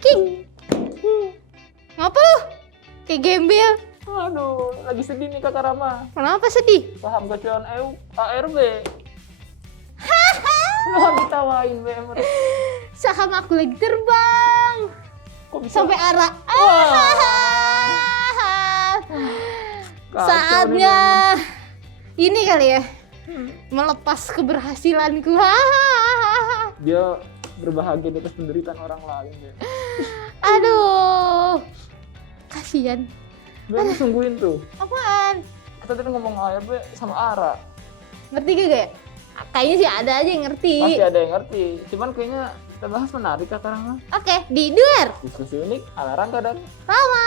King. Ngapa lu? Kayak gembel. Aduh, lagi sedih nih Kakak Rama. Kenapa sedih? Saham gacuan ARB. Lu ditawain BMR. Saham aku lagi terbang. Kok bisa? Sampai arah. Kacau Saatnya nih, ini kali ya. Melepas keberhasilanku. dia berbahagia di atas penderitaan orang lain. Aduh. Kasihan. Gue sungguhin tuh. Apaan? Kita tadi ngomong ARB sama ARA. Ngerti gak ya? Kayaknya sih ada aja yang ngerti. Pasti ada yang ngerti. Cuman kayaknya kita bahas menarik Kakak Rama. Oke, di luar. Diskusi unik ala Rangga dan Rama.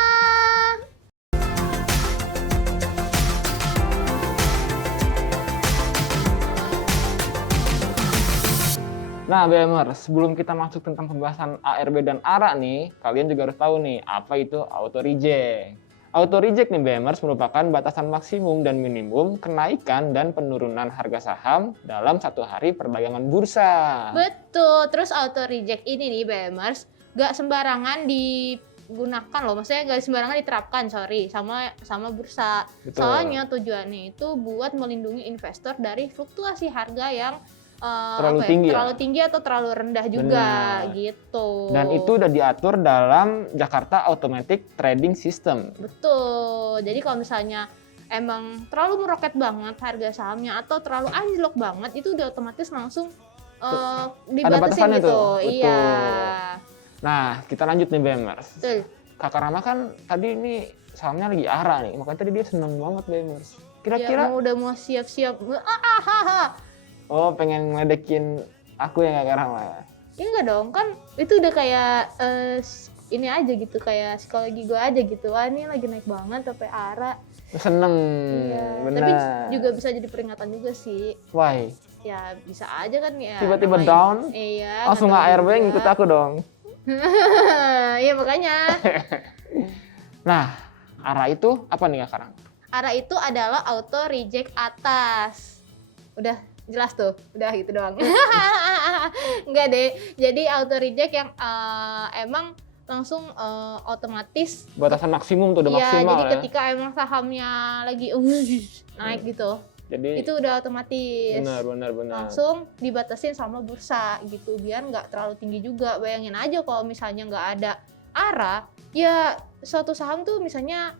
Nah, BMR, sebelum kita masuk tentang pembahasan ARB dan ARA nih, kalian juga harus tahu nih, apa itu auto reject. Auto reject nih BMR merupakan batasan maksimum dan minimum kenaikan dan penurunan harga saham dalam satu hari perdagangan bursa. Betul. Terus auto reject ini nih BMers gak sembarangan digunakan loh. Maksudnya gak sembarangan diterapkan, sama bursa. Betul. Soalnya tujuannya itu buat melindungi investor dari fluktuasi harga yang Terlalu tinggi atau terlalu rendah juga. Benar. Gitu. Dan itu udah diatur dalam Jakarta Automatic Trading System. Betul. Jadi kalau misalnya emang terlalu meroket banget harga sahamnya atau terlalu anjlok banget, itu udah otomatis langsung dibatasin batasannya gitu. tuh. Iya. Nah, kita lanjut nih BMers. Betul. Kakak Rama kan tadi ini sahamnya lagi ARA nih, makanya tadi dia seneng banget BMers. Kira-kira, Ya, udah mau siap-siap. oh pengen ngeledekin aku ya Kakak Rama ya? Ya enggak dong, kan itu udah kayak ini aja gitu, kayak psikologi gue aja gitu. Wah, ini lagi naik banget sampai ARA. Seneng, Iya. bener. Tapi juga bisa jadi peringatan juga sih. Why? Ya bisa aja kan ya. Tiba-tiba namanya- down, Iya. langsung nggak tahu ARB juga. ngikut aku dong. Iya makanya. Nah, ARA itu apa nih Kakak Rama? ARA itu adalah auto reject atas. Udah jelas tuh, udah gitu doang. Enggak deh. Jadi auto reject yang emang langsung otomatis. Batasan maksimum tuh udah Iya, maksimal jadi ya. ketika emang sahamnya lagi naik gitu, Jadi itu udah otomatis benar. langsung dibatasin sama bursa gitu, biar nggak terlalu tinggi juga. Bayangin aja kalau misalnya nggak ada ARA, ya suatu saham tuh misalnya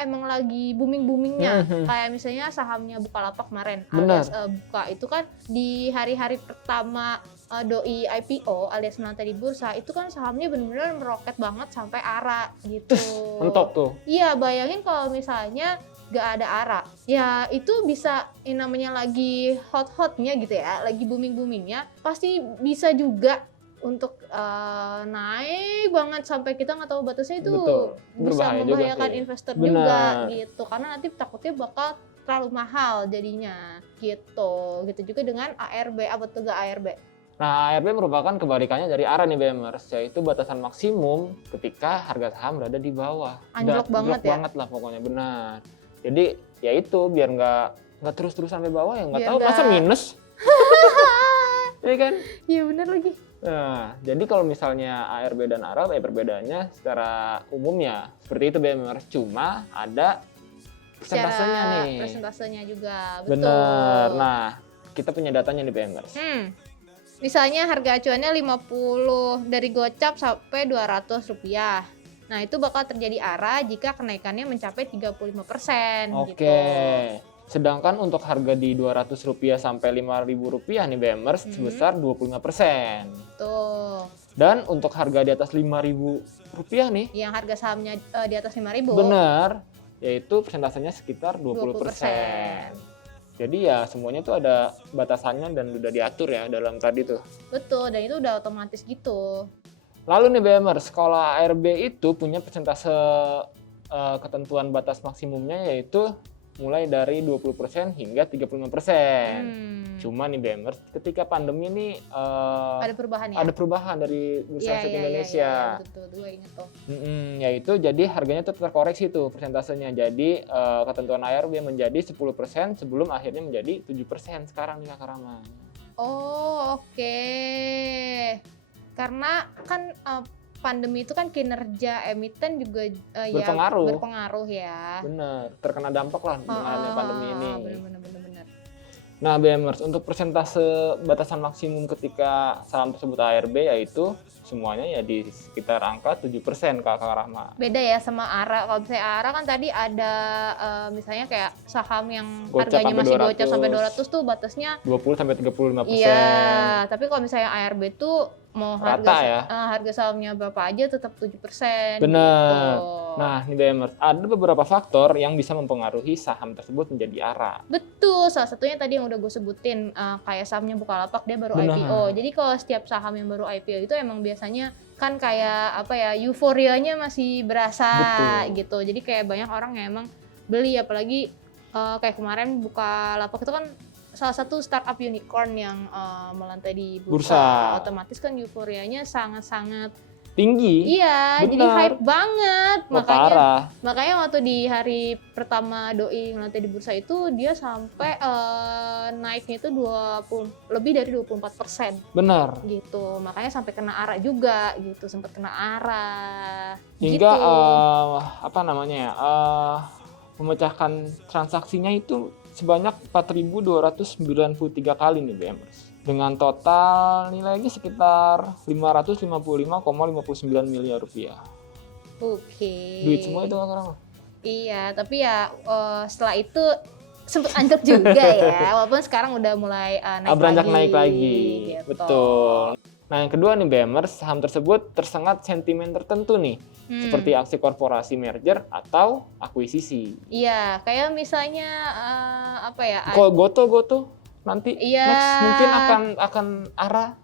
emang lagi boomingnya, kayak misalnya sahamnya Bukalapak kemarin Benar. alias Buka itu kan di hari-hari pertama doi IPO alias melantai di bursa, itu kan sahamnya benar-benar meroket banget sampai ARA gitu. mentok tuh. Iya, bayangin kalau misalnya gak ada ARA, ya itu bisa yang namanya lagi hot-hotnya gitu ya, lagi boomingnya, pasti bisa juga untuk naik banget sampai kita nggak tahu batasnya itu. Betul. Bisa Berbahaya juga membahayakan sih. investor Benar. juga gitu, karena nanti takutnya bakal terlalu mahal jadinya gitu juga dengan ARB. Apa tuh gak ARB? Nah, ARB merupakan kebalikannya dari ARA nih BMers, yaitu batasan maksimum ketika harga saham berada di bawah. Anjlok banget ya? Banget lah pokoknya, benar. Jadi ya itu biar nggak terus sampai bawah ya nggak Biar tahu masa nggak- minus. Iya kan? Iya bener lagi. Nah, jadi kalau misalnya ARB dan ARA ya perbedaannya secara umumnya seperti itu BMers, cuma ada persentasenya Secara nih. persentasenya juga, betul. Bener. Nah, kita punya datanya nih BMers. Misalnya harga acuannya 50 dari gocap sampai 200 rupiah. Nah, itu bakal terjadi ARA jika kenaikannya mencapai 35% Oke. gitu. Sedangkan untuk harga di Rp200 sampai Rp5.000 nih BMers sebesar 25%. Tuh, Dan untuk harga di atas Rp5.000 nih, yang harga sahamnya di atas 5.000. benar, yaitu persentasenya sekitar 20%. Jadi ya semuanya tuh ada batasannya dan udah diatur ya dalam tadi tuh. Betul, dan itu udah otomatis gitu. Lalu nih BMers, kalau ARB itu punya persentase ketentuan batas maksimumnya yaitu mulai dari 20% hingga 35%. Cuma nih BMers, ketika pandemi ini Ada perubahan ya? ada perubahan dari Bursa Efek Indonesia. Iya, betul, gue inget tuh. Yaitu jadi harganya tuh terkoreksi tuh persentasenya. Jadi ketentuan ARB menjadi 10% sebelum akhirnya menjadi 7% sekarang nih Kak Rama. Oh, oke. Karena kan pandemi itu kan kinerja emiten juga ya Berpengaruh. berpengaruh ya. Bener, terkena dampak lah dengan adanya pandemi ini. Bener. Nah, BMers, untuk persentase batasan maksimum ketika saham tersebut ARB yaitu semuanya ya di sekitar angka 7% Kak Rahma. Beda ya sama ARA. Kalau misalnya ARA kan tadi ada misalnya kayak saham yang Gocap harganya sampai masih 200. gocap sampai 200 tuh batasnya 20-35%. iya, tapi kalau misalnya ARB tuh mau Rata ya? harga sahamnya berapa aja tetap 7%. Bener. Gitu. Nah, nih BMers, ada beberapa faktor yang bisa mempengaruhi saham tersebut menjadi ARA. Betul, salah satunya tadi yang udah gue sebutin, kayak sahamnya Bukalapak dia baru Benar. IPO. Jadi kalau setiap saham yang baru IPO itu emang biasanya kan kayak apa ya, euforianya masih berasa. Betul. Gitu. Jadi kayak banyak orang yang emang beli, apalagi kayak kemarin Bukalapak itu kan salah satu startup unicorn yang melantai di bursa. Otomatis kan euforianya sangat-sangat Tinggi. iya, jadi Benar. hype banget. Oh, parah. Makanya waktu di hari pertama doi ngelantai di bursa itu dia sampai naiknya itu lebih dari 24% Benar. gitu. Makanya sampai kena ARA juga gitu, sempat kena ARA. Hingga gitu. apa namanya ya? Memecahkan transaksinya itu sebanyak 4.293 kali nih BMers. Dengan total nilainya sekitar 555,59 miliar rupiah. Oke. Duit semua itu Kak Rahma. Iya, tapi ya setelah itu sempat anjlok juga ya, walaupun sekarang udah mulai Beranjak naik lagi. Gitu. Betul. Nah, yang kedua nih BMers, saham tersebut tersengat sentimen tertentu nih, seperti aksi korporasi merger atau akuisisi. Iya, kayak misalnya apa ya? Kok Goto nanti Iya. next mungkin akan ARA.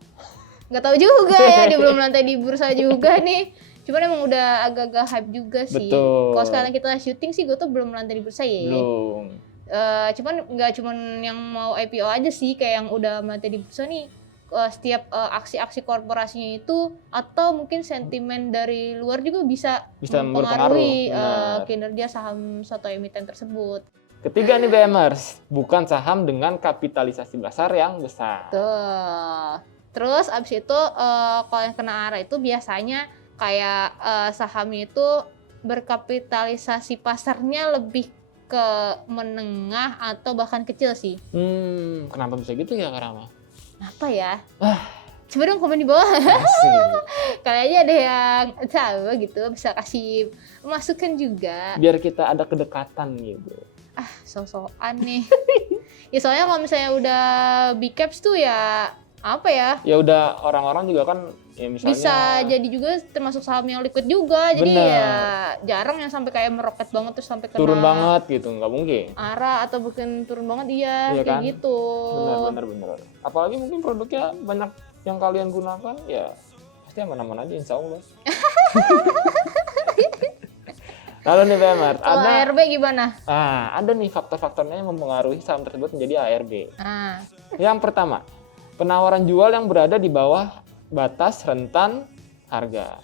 Nggak tahu juga ya, dia belum lantai di bursa juga nih. Cuman emang udah agak-agak hype juga sih. Betul. Kalau sekarang kita syuting sih, gue tuh belum lantai di bursa ya. Belum. Cuman nggak cuman yang mau IPO aja sih, kayak yang udah melantai di bursa nih. Setiap aksi-aksi korporasinya itu atau mungkin sentimen dari luar juga bisa mempengaruhi berpengaruh. kinerja saham suatu emiten tersebut. Ketiga nih BMers, bukan saham dengan kapitalisasi pasar yang besar. Tuh. Terus abis itu kalau yang kena ARA itu biasanya kayak sahamnya itu berkapitalisasi pasarnya lebih ke menengah atau bahkan kecil sih. Kenapa bisa gitu ya Kak Rahma? Apa ya? Coba dong komen di bawah. Kayaknya ada yang tahu gitu, bisa kasih masukan juga. Biar kita ada kedekatan gitu. So-soan nih. Ya soalnya kalau misalnya udah big caps tuh ya apa ya? Ya udah orang-orang juga kan ya misalnya Bisa jadi juga termasuk saham yang liquid juga. Jadi Bener. ya jarang yang sampai kayak meroket banget terus sampai kena turun banget gitu, nggak mungkin. ARA atau bukan turun banget Iya kayak kan? gitu. Benar. Apalagi mungkin produknya banyak yang kalian gunakan, ya pasti aman-aman aja insya Allah. Lalu nih BMers, Kalau ada ARB gimana? ada nih faktor-faktornya yang mempengaruhi saham tersebut menjadi ARB. Nah, Yang pertama, penawaran jual yang berada di bawah batas rentan harga.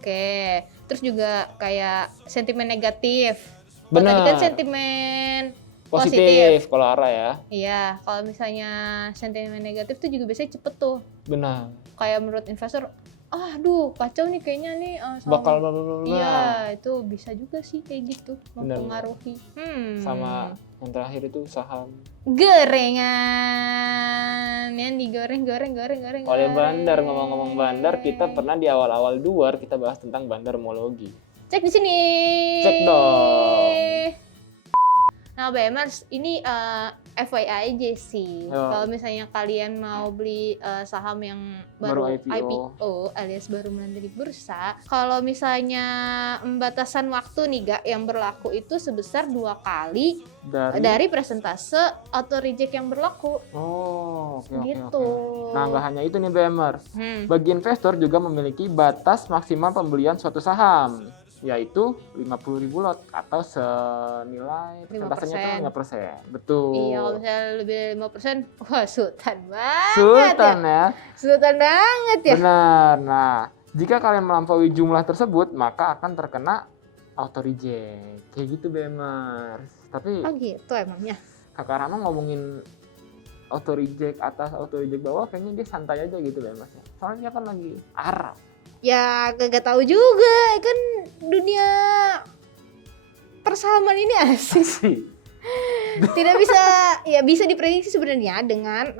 oke. Terus juga kayak sentimen negatif. Kalau tadi kan Benar. sentimen Positif kalau ARA ya. Iya, kalau misalnya sentimen negatif tuh juga biasanya cepet tuh. Benar. Kayak menurut investor, aduh kacau nih kayaknya nih saham. Bakal bla bla bla bla. Iya, itu bisa juga sih kayak gitu Benar. mempengaruhi. Sama yang terakhir itu saham Gorengan yang digoreng. oleh bandar. Ngomong-ngomong bandar, kita pernah di awal-awal duar kita bahas tentang bandarmologi. Cek di sini. Cek dong. Nah, BMers, ini FYI aja sih. Oh. Kalau misalnya kalian mau beli saham yang baru Baru IPO. alias baru melantai di bursa, kalau misalnya batasan waktu nih Gak yang berlaku itu sebesar 2 kali dari presentase auto reject yang berlaku. Oh, oke. Gitu. Nah, nggak hanya itu nih BMers. Bagi investor juga memiliki batas maksimal pembelian suatu saham, yaitu 50.000 lot atau senilai persentasenya itu 5%. Betul. Iya, kalau misalnya lebih dari 5%, wah sultan banget Sultan ya. ya. Sultan banget ya. Benar. Nah, jika kalian melampaui jumlah tersebut, maka akan terkena auto reject. Kayak gitu BMers. Tapi Oh gitu emangnya. Kakak Rama ngomongin auto reject atas, auto reject bawah, kayaknya dia santai aja gitu Bemers. Soalnya dia kan lagi Arab. Ya gak tahu juga kan, dunia persahaman ini asik. Sih. Tidak bisa, ya bisa diprediksi sebenarnya dengan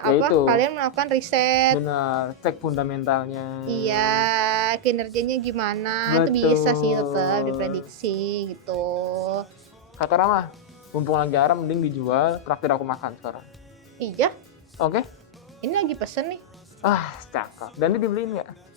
itu. kalian melakukan riset. Benar, cek fundamentalnya. Iya, kinerjanya gimana, itu bisa sih tetap diprediksi gitu. Kata Rama, mumpung lagi Arab mending dijual, traktir aku makan sekarang. Iya, Oke? ini lagi pesen nih. Cakep. Dan dia dibeliin nggak?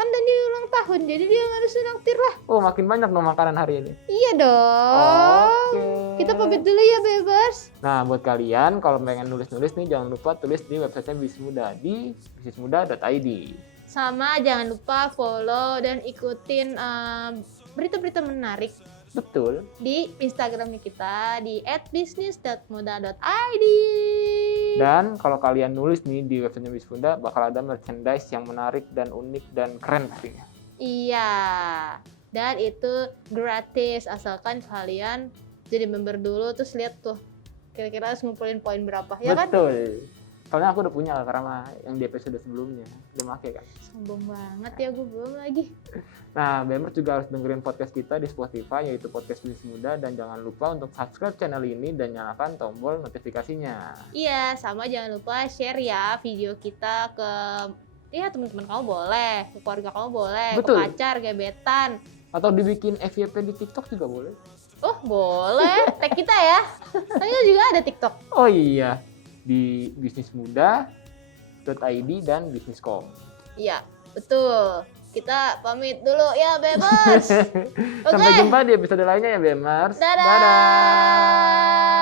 Kan Dani ulang tahun, jadi dia harus naktir lah. Oh, makin banyak dong makanan hari ini. Iya dong. Oke. Kita pamit dulu ya, Bebers. Nah, buat kalian kalau pengen nulis-nulis nih, jangan lupa tulis di websitenya Bisnis Muda di bisnismuda.id. Sama jangan lupa follow dan ikutin berita-berita menarik Betul. di Instagramnya kita di @business.muda.id. Dan kalau kalian nulis nih di websitenya Bisnis Muda, bakal ada merchandise yang menarik dan unik dan keren pastinya. Iya, dan itu gratis asalkan kalian jadi member dulu, terus lihat tuh kira-kira harus ngumpulin poin berapa, ya kan? Betul. Soalnya aku udah punya karena yang di episode sebelumnya udah make kan. Sombong banget ya, gue belum lagi. Nah, Bemers juga harus dengerin podcast kita di Spotify, yaitu Podcast Bisnis Muda, dan jangan lupa untuk subscribe channel ini dan nyalakan tombol notifikasinya. Iya, sama jangan lupa share ya video kita ke teman-teman kamu boleh, ke keluarga kamu boleh, Betul. ke pacar, gebetan. Atau dibikin FYP di TikTok juga boleh. Oh, boleh. Tag kita ya. Kita juga ada TikTok. Oh iya, di bisnismuda.id dan bisniscom. Iya, betul. Kita pamit dulu ya, Bebers. Sampai jumpa di episode lainnya ya, Bemers. Dadah.